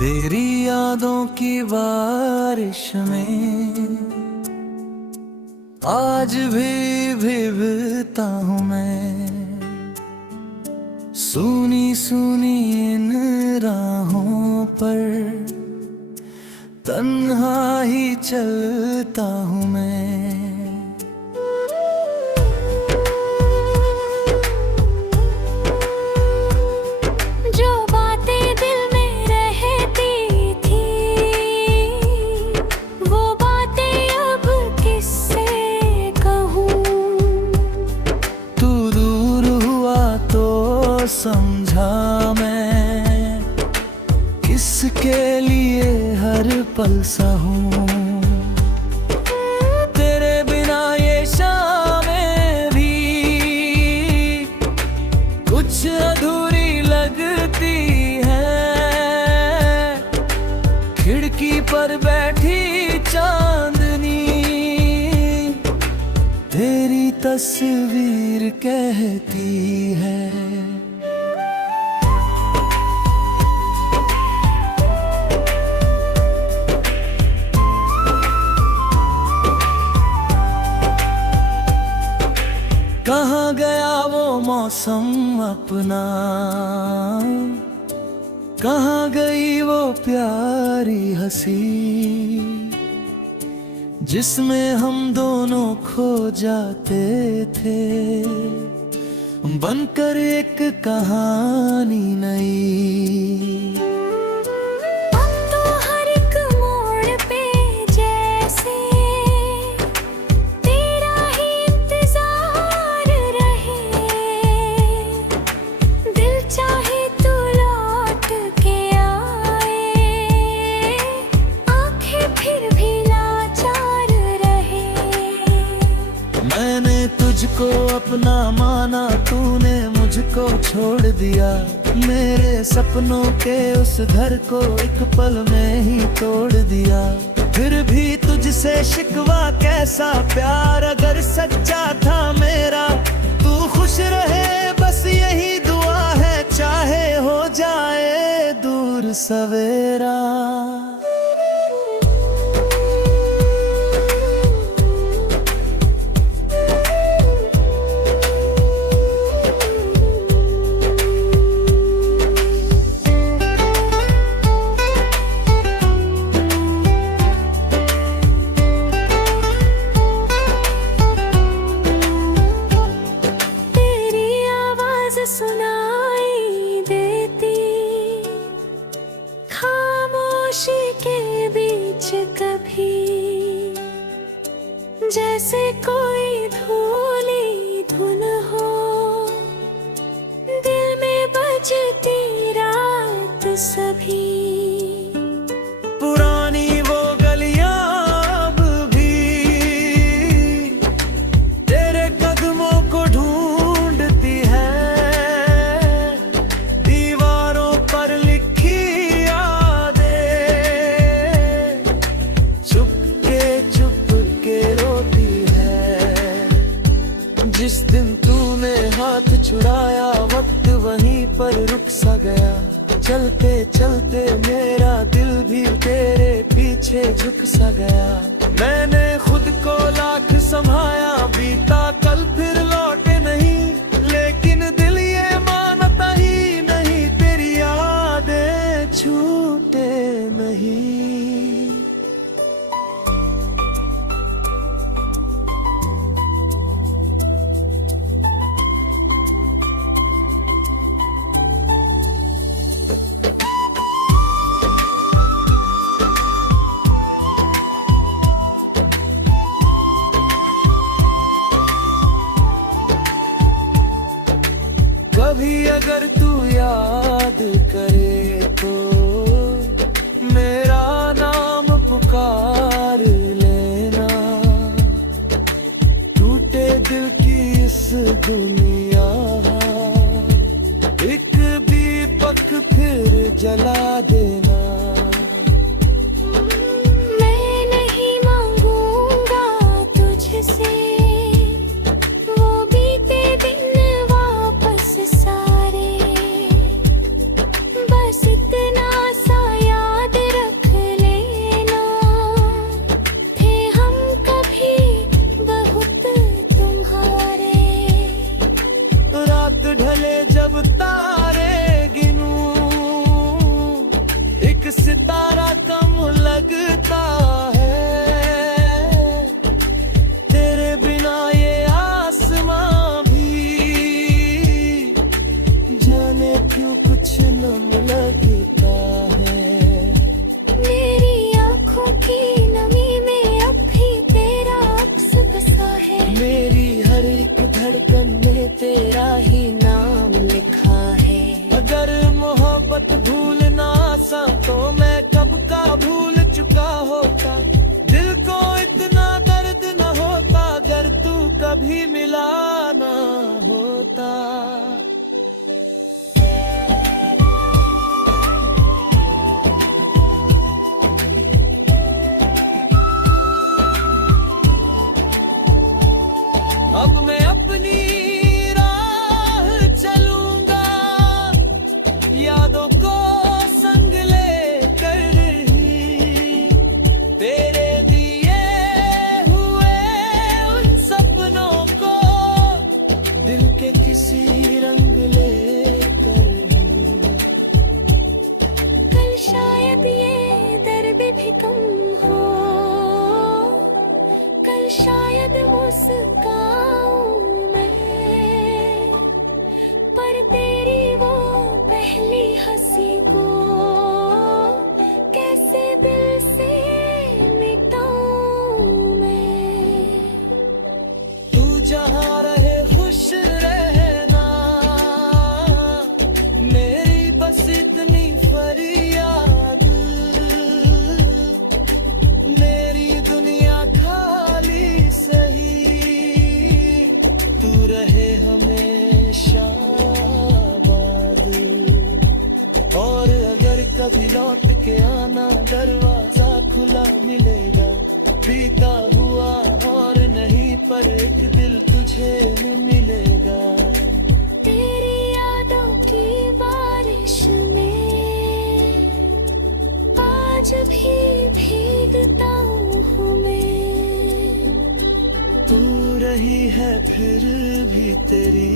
तेरी यादों की बारिश में आज भी भीगता हूँ मैं, सुनी सुनी इन राहों पर तन्हा ही चलता हूँ मैं। समझा मैं किसके लिए हर पल सहूं, तेरे बिना ये शामें भी कुछ अधूरी लगती है। खिड़की पर बैठी चांदनी तेरी तस्वीर कहती है। कहाँ गया वो मौसम अपना, कहाँ गई वो प्यारी हंसी जिसमें हम दोनों खो जाते थे, बनकर एक कहानी नई। तुझको अपना माना, तूने मुझको छोड़ दिया। मेरे सपनों के उस घर को एक पल में ही तोड़ दिया। फिर भी तुझसे शिकवा कैसा, प्यार अगर सच्चा था मेरा। तू खुश रहे बस यही दुआ है, चाहे हो जाए दूर सवेरा। सुनाई देती खामोशी के बीच कभी, जैसे कोई धूली धुन हो दिल में बजती रात सभी। पुरानी वो गलियां अब भी तेरे कदमों को ढूंढती है। जिस दिन तूने हाथ छुड़ाया वक्त वहीं पर रुक सा गया। चलते चलते मेरा दिल भी तेरे पीछे झुक सा गया। मैंने खुद को लाख संभाया, बीता कल फिर लौटे नहीं, लेकिन दिल ये मानता ही नहीं, तेरी यादें छूटे नहीं। कभी अगर तू याद करे तो मेरा नाम पुकार लेना। टूटे दिल की इस दुनिया एक दीपक फिर जला देना। बस इतना भले जब तारे गिनूं, एक सितारा कम लगता है। तेरे बिना ये आसमां भी जाने क्यों कुछ नम लगता है। मेरी आँखों की नमी में अब भी तेरा अक्स बसा है। मेरी हर एक धड़कन में तेरा ही नाम लिखा है। अगर मोहब्बत भूलना आसा तो मैं कब का भूल चुका होता। दिल को इतना दर्द न होता अगर तू कभी मिला ना होता। अब मैं अपनी राह चलूंगा, यादों को संग लेकर ही। तेरे दिए हुए उन सपनों को दिल के किसी रंग लेकर ही। कल शायद ये दर्द भी कम हो, कल शायद मुस्काऊं मैं, पर तेरी वो पहली हंसी को कैसे दिल से मिटाऊं मैं। तू जहाँ रहे खुश रहना, मेरी बस इतनी फरियाद। मेरी दुनिया खाली सही, तू रहे हमेशा आबाद। और अगर कभी लौट के आना दरवाजा खुला मिलेगा। बीता हुआ और नहीं पर एक दिल तुझे मिलेगा। तेरी यादों की बारिश में आज भी भीगता हूँ मैं। तू रही है फिर भी तेरी।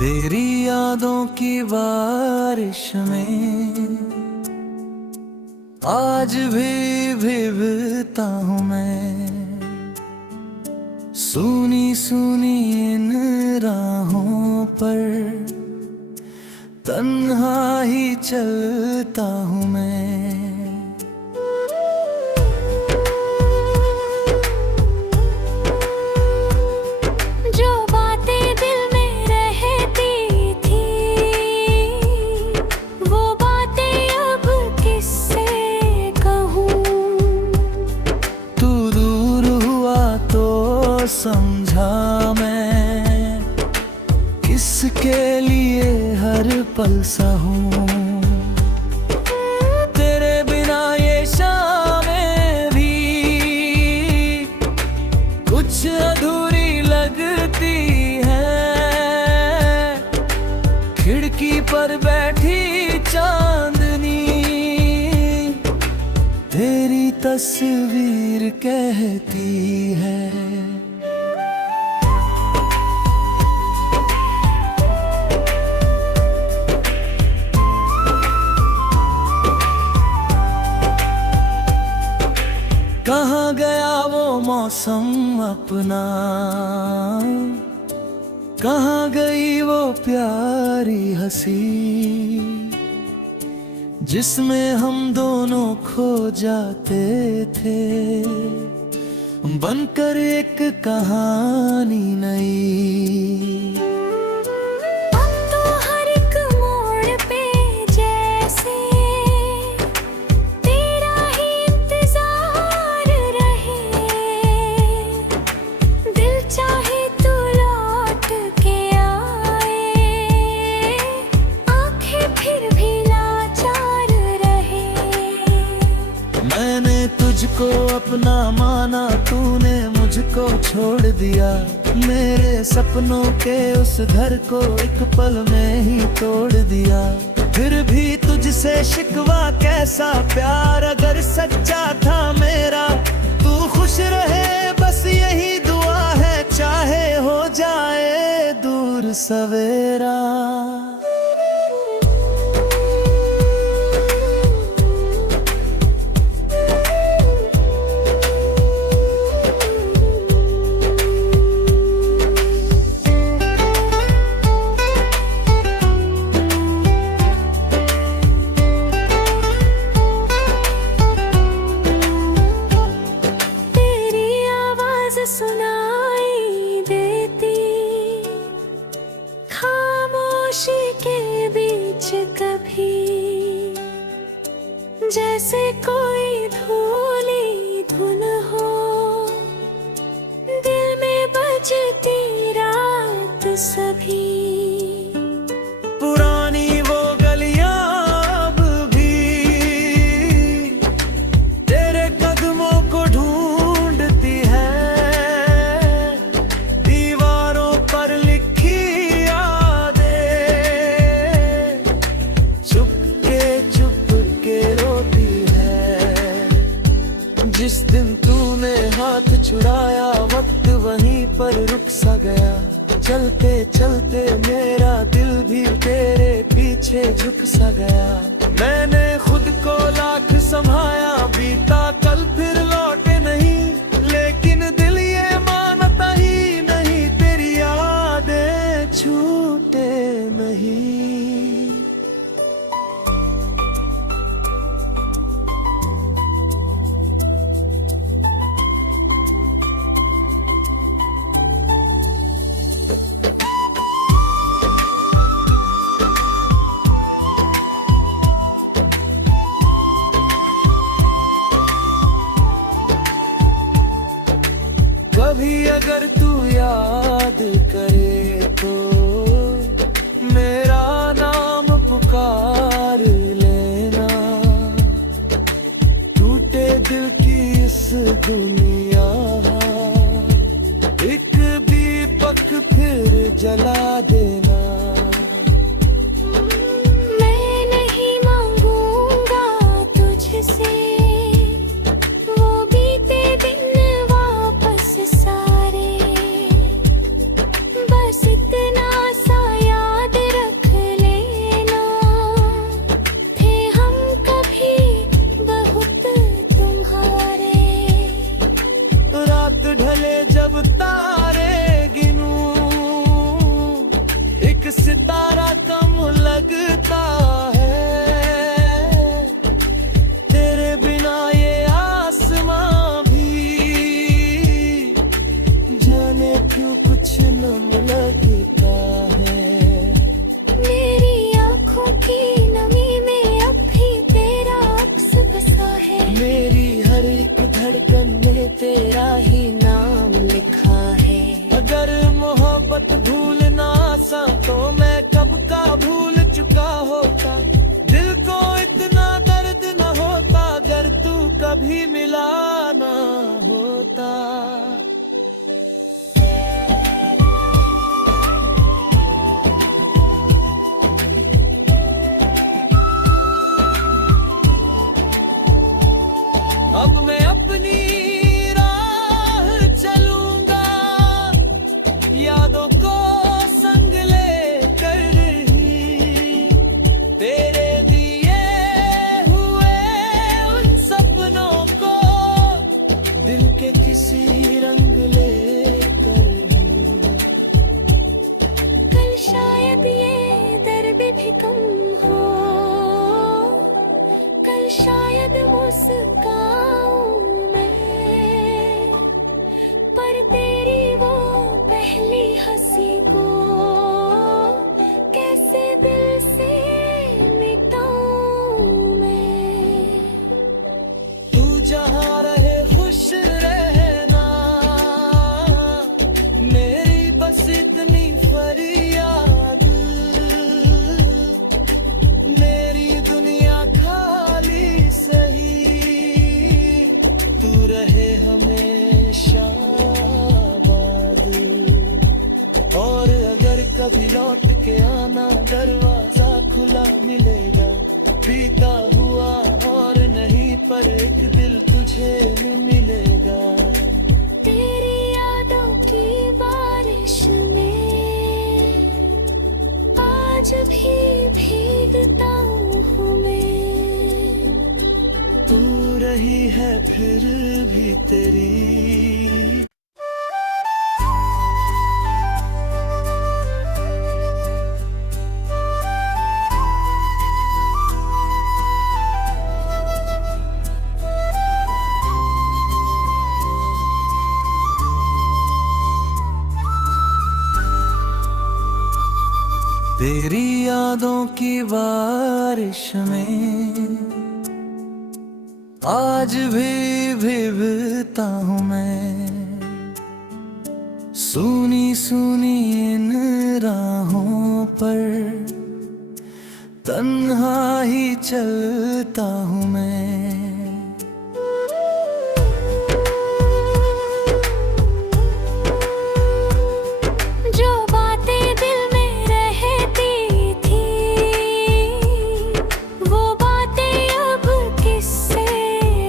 तेरी यादों की बारिश में आज भी भीगता हूँ मैं। सुनी सुनी इन राहों पर तन्हा ही चलता हूँ मैं। जो बातें दिल में रहती थी, वो बातें अब किससे कहूँ। तू दूर हुआ तो समझा मैं, किसके लिए हर पल सहूँ। तेरे बिना ये शामें भी कुछ अधूरी लगती है। खिड़की पर बैठी चांदनी तेरी तस्वीर कहती है। कहाँ गया वो मौसम अपना, कहाँ गई वो प्यारी हंसी, जिसमें हम दोनों खो जाते थे बनकर एक कहानी नई। अब तो हर एक मोड़ पे जैसे तेरा ही इंतजार रहे। दिल चाहे तू लौट के आए, आंखें फिर भी लाचार रहे। मैंने तुझको अपना माना, तूने छोड़ दिया, मेरे सपनों के उस घर को एक पल में ही तोड़ दिया। फिर भी तुझसे शिकवा कैसा प्यार अगर सच्चा था मेरा, तू खुश रहे बस यही दुआ है, चाहे हो जाए दूर सवेरा। सुनाई देती खामोशी के बीच कभी, जैसे कोई धूली धुन हो दिल में बजती रात सभी। पुरानी वो गलियां अब भी तेरे कदमों को ढूंढती है, जिस दिन तूने हाथ छुड़ाया वक्त वहीं पर रुक सा गया। चलते चलते मेरा दिल भी तेरे पीछे झुक सा गया। मैंने खुद को लाख संभाया, बीता कल फिर लौटे नहीं, लेकिन दिल ये मानता ही नहीं तेरी यादें छूटे नहीं। कभी अगर तू याद करे तो मेरा नाम पुकार लेना, टूटे दिल की इस दुनिया एक दीपक फिर जला देना। मैं नहीं मांगूंगा तुझसे वो बीते दिन सारे, बस इतना सा याद रख लेना, थे हम कभी बहुत तुम्हारे। रात ढले जब तारे गिनूं, एक सितारा कम लगता है, तेरे बिना ये आसमां क्यों कुछ नम लगता है। मेरी आँखों की नमी में अब भी तेरा अक्स बसा है, मेरी हर एक धड़कन में तेरा ही नाम लिखा है। अगर मोहब्बत भूलना आसा तो मैं कब का भूल चुका होता, दिल को इतना दर्द न होता अगर तू कभी मिला ना होता। अब मैं अपनी राह चलूंगा, यादों को संग ले कर ही, तेरे दिए हुए उन सपनों को दिल के किसी रंग ले कर ही। कल शायद ये दर्द भी कम हो, कल शायद मुस्काऊं मैं, पर तेरी वो पहली हंसी को कैसे दिल से मिटाऊं मैं। तू जहाँ रहे खुश रहना, मेरी बस इतनी फरियाद, मेरी दुनिया खाली सही, तू रहे हमेशा। कभी लौट के आना, दरवाजा खुला मिलेगा। बीता हुआ और नहीं पर एक दिल तुझे मिलेगा। तेरी यादों की बारिश में आज भी भीगता हूँ मैं। तू रही है फिर भी तेरी। तेरी यादों की बारिश में आज भी भीगता हूँ मैं। सुनी सुनी इन राहों पर तन्हा ही चलता हूँ मैं। जो बातें दिल में रहती थी वो बातें अब किससे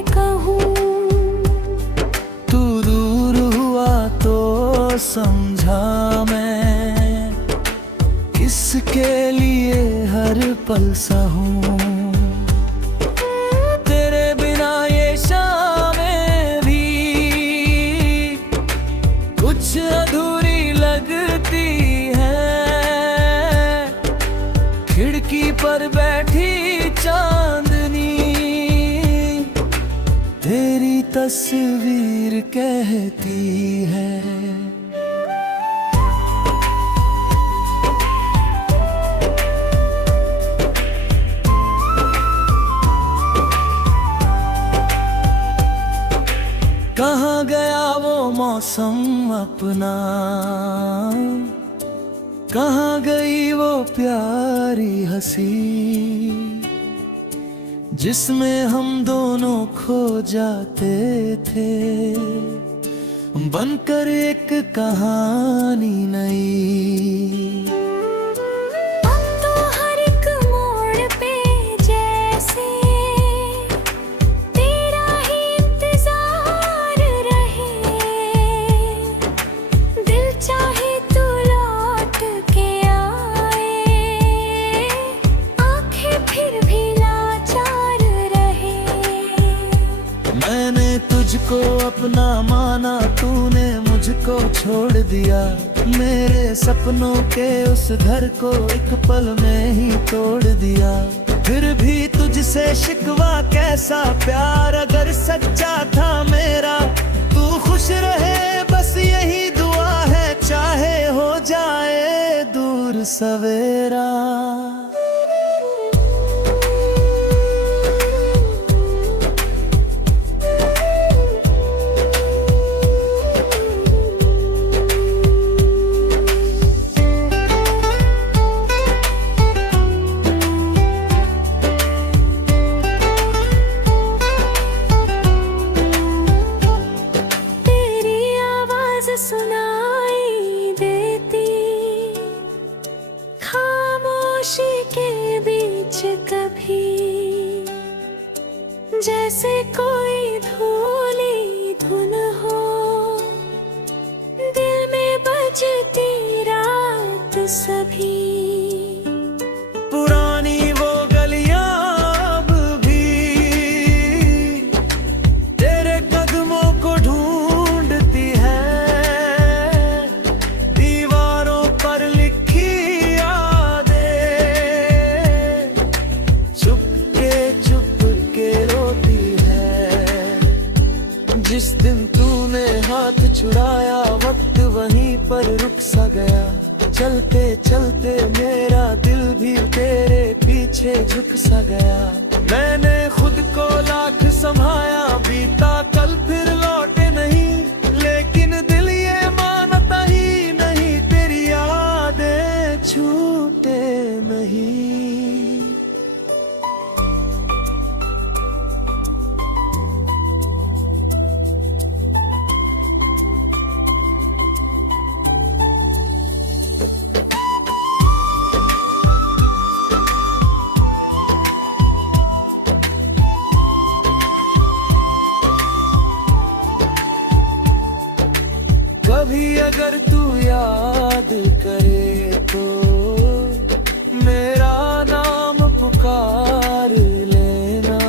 कहूँ। तू दूर हुआ तो समझा मैं किसके लिए हर पल सहूँ। तेरे बिना ये शामें भी कुछ अधूरी लगती है। खिड़की पर बैठी चांदनी तेरी तस्वीर कहती है। कहाँ गया वो मौसम अपना, कहाँ गई वो प्यारी हंसी जिसमें हम दोनों खो जाते थे बनकर एक कहानी नई। अब तो हर एक मोड़ पे जैसे तेरा ही इंतजार रहे। दिल चाहे तू लौट के आए, आंखें फिर भी लाचार रहे। मैंने तुझको अपना माना, तूने मुझको छोड़ दिया। मेरे सपनों के उस घर को एक पल में ही तोड़ दिया। फिर भी तुझसे शिकवा कैसा प्यार अगर सच्चा था मेरा। तू खुश रहे बस यही दुआ है, चाहे हो जाए दूर सवेरा। सुनाई देती खामोशी के बीच कभी, जैसे कोई धूली धुन हो दिल में बजती रात सभी। पुरानी वो गलियां अब भी तेरे कदमों को ढूंढती है। दीवारों पर लिखी यादें चुपके रोती है। जिस दिन तूने हाथ छुड़ाया वक्त वहीं पर रुक सा गया। चलते चलते मेरा दिल भी तेरे पीछे झुक सा गया। मैंने खुद को लाख संभाया, बीता कल फिर लौटे नहीं, लेकिन दिल ये मानता ही नहीं तेरी यादें छूटे नहीं। कभी अगर तू याद करे तो मेरा नाम पुकार लेना।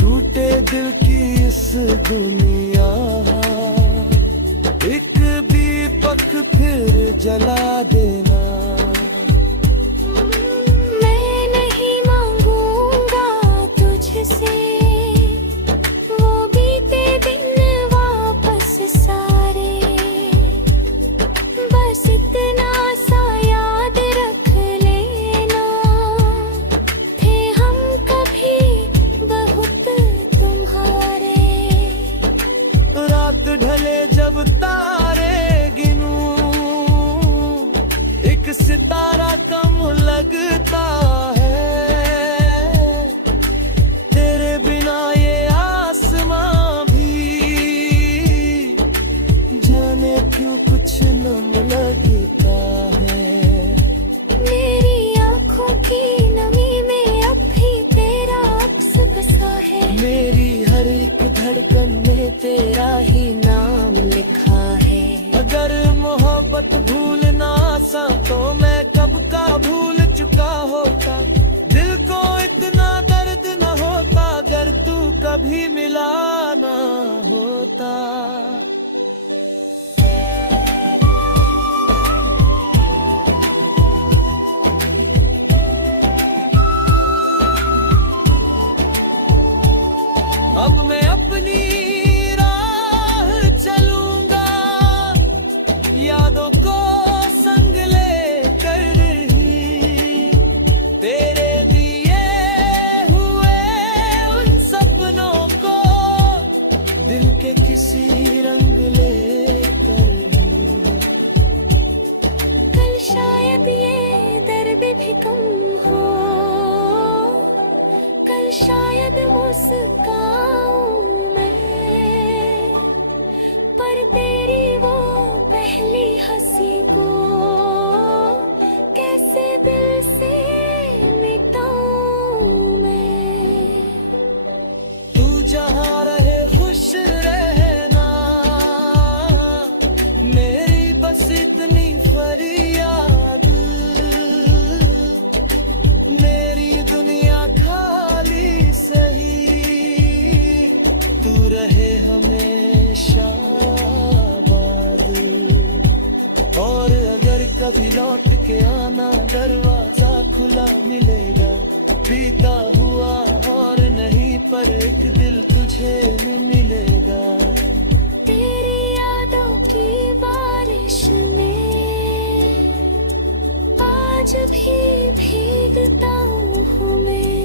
टूटे दिल की इस दुनिया एक दीपक फिर जला देना। मैं नहीं मांगूंगा तुझसे वो बीते दिन वापस सारे, बस इतना सा याद रख लेना थे हम कभी बहुत तुम्हारे। रात ढले जब तारे गिनूं एक सितारा कम लगता है। तेरे बिना ये आसमां भी जाने क्यों कुछ नम लगता है। मेरी आँखों की नमी में अब भी तेरा अक्स बसा है। मेरी हर एक धड़कन में तेरा ही नाम लिखा है। अगर मोहब्बत भूलना आसान तो मैं कब का भूल चुका होता। दिल को इतना दर्द न होता अगर तू कभी मिला ना होता। अब मैं अपनी राह चलूंगा यादों को संग लेकर ही। तेरे दिए हुए उन सपनों को दिल के किसी रंग लेकर ही। कल शायद ये दर्द भी कम हो, कल शायद मुस्काऊं मैं, पर तेरी वो पहली हंसी को कैसे दिल से मिटाऊं मैं। तू जहाँ रहे खुश रहना मेरी बस इतनी फरियाद। मेरी दुनिया खाली सही तू रहे हमेशा आबाद। और अगर कभी लौट के आना दरवाजा खुला मिलेगा। बीता हुआ और नहीं पर एक दिल तुझे मिलेगा। तेरी यादों की बारिश में आज भी भीगता हूँ मैं।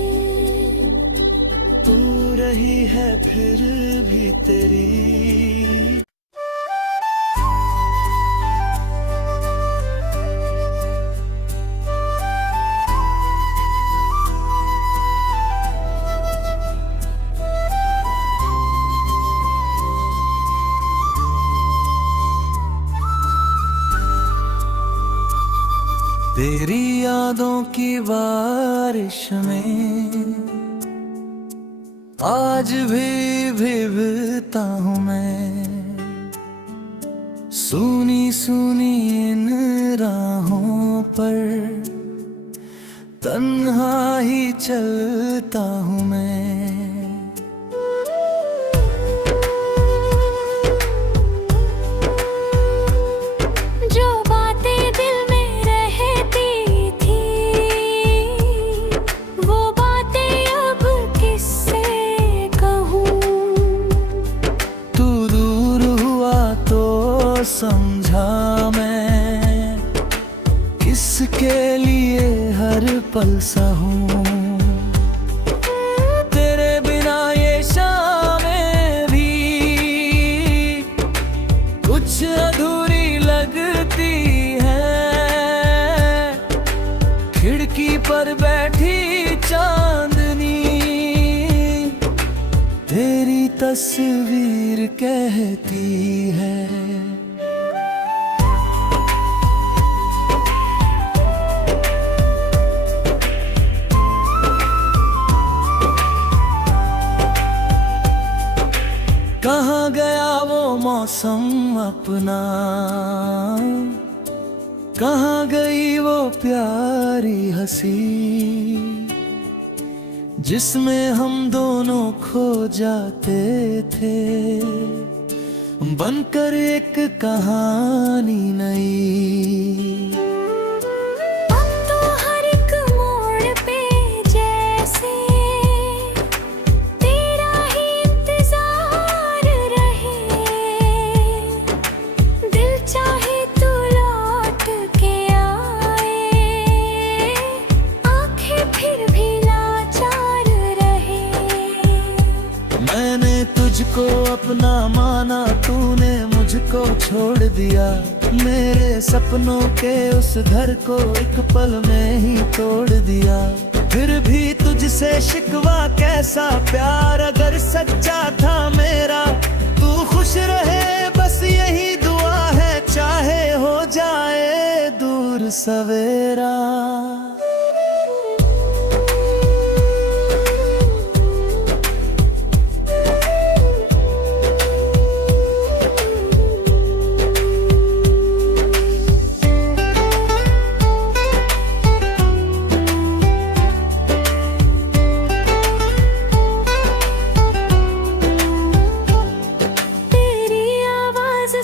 तू रही है फिर भी तेरी। तेरी यादों की बारिश में आज भी भीगता हूँ मैं। सुनी सुनी इन राहों पर तन्हा ही चलता हूँ मैं। जो बातें दिल में रहती थी वो बातें अब किससे कहूँ। तू दूर हुआ तो समझा मैं किसके लिए हर पल सहूं। तेरे बिना ये शामें भी कुछ अधूरी लगती है। खिड़की पर बैठी चांदनी तेरी तस्वीर कहती है। कहाँ गया वो मौसम अपना, कहाँ गई वो प्यारी हंसी जिसमें हम दोनों खो जाते थे, बनकर एक कहानी नई। अब तो हर एक मोड़ पे जैसे तेरा ही इंतजार रहे, दिल चाहे तू लौट के आए, आंखें फिर भी लाचार रहे। मैंने तुझको अपना माना, तूने मुझको छोड़ दिया, मेरे सपनों के उस घर को एक पल में ही तोड़ दिया। फिर भी तुझसे शिकवा कैसा प्यार अगर सच्चा था मेरा, तू खुश रहे बस यही दुआ है, चाहे हो जाए दूर सवेरा।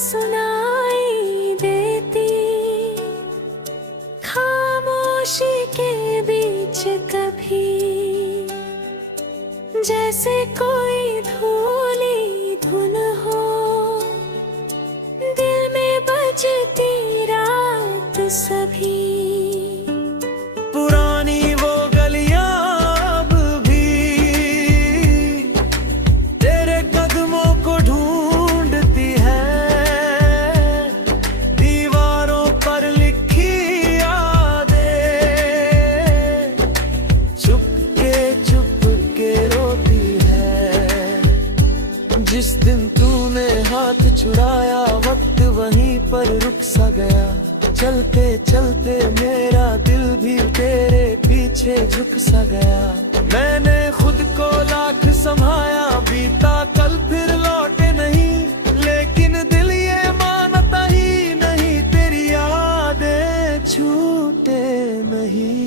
सुनाई देती खामोशी के बीच कभी, जैसे कोई धूली धुन हो दिल में बजती रात सभी। पुरानी वो गलियां अब भी तेरे कदमों को ढूंढती है, दीवारों पर लिखी यादें चुपके रोती है। जिस दिन तूने हाथ छुड़ाया वक्त वहीं पर रुक सा गया, चलते चलते मेरा दिल भी तेरे पीछे झुक सा गया। मैंने खुद को लाख संभाया, बीता कल फिर लौटे नहीं, लेकिन दिल ये मानता ही नहीं तेरी यादें छूटे नहीं।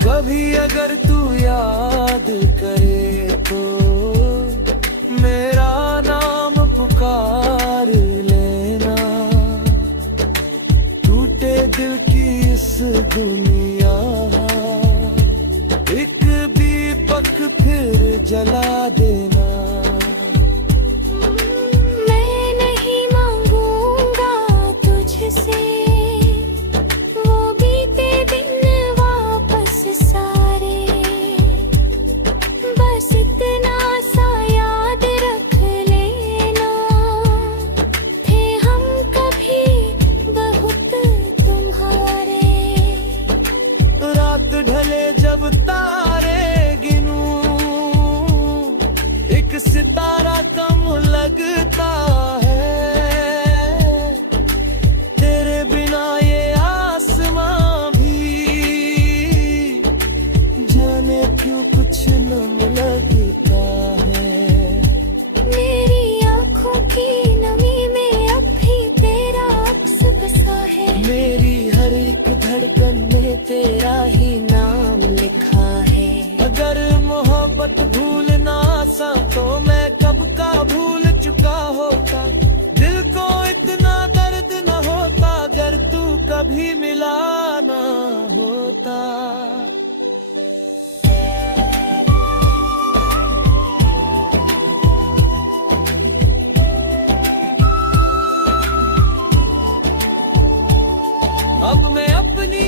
कभी अगर तू याद करे तो मेरा नाम पुकार लेना, टूटे दिल की इस दुनिया एक दीपक फिर जला देना। मैं नहीं मांगूंगा तुझसे वो बीते दिन वापस सारे, बस इतना सा याद रख लेना थे हम कभी बहुत तुम्हारे। रात ढले जब तारे गिनूं, एक सितारा कम लगता है, तेरे बिना ये आसमां भी जाने क्यों कुछ नम लगता है। मेरी आँखों की नमी में अब भी तेरा अक्स बसा है, मेरी हर एक धड़कन में तेरा ही नाम लिखा है। अगर मोहब्बत भूलना आसा तो मैं कब का भूल चुका होता, दिल को इतना दर्द न होता अगर तू कभी मिला ना होता। अब मैं अपनी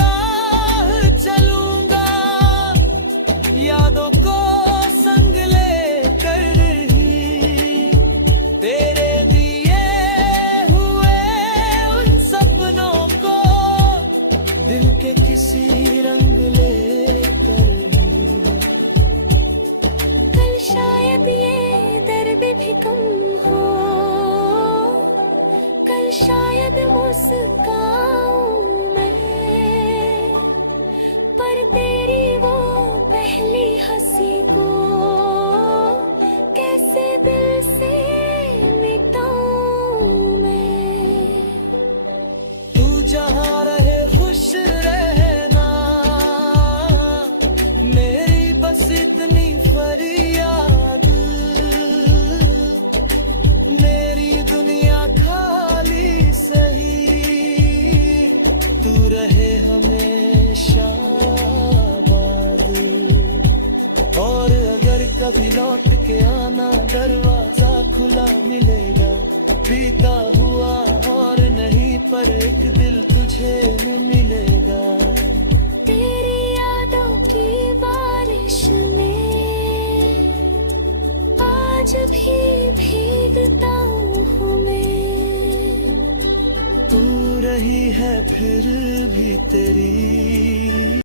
राह चलूंगा, यादों को संग लेकर ही, तेरे दिए हुए उन सपनों को दिल के किसी रंग लेकर यूं। कल शायद ये दर्द भी कम हो, कल शायद मुस्काऊं मैं, पर तेरी वो पहली हंसी को कैसे दिल से मिटाऊं मैं। तू जहाँ रहे खुश रहना, मेरी बस इतनी फरियाद। मेरी दुनिया खाली सही, तू रहे हमेशा आबाद। और अगर कभी लौट के आना, दरवाजा खुला मिलेगा। बीता हुआ और नहीं, पर एक दिल तुझे मिलेगा। तेरी यादों की बारिश में आज भी भीगता हूँ मैं। तू रही है फिर भी तेरी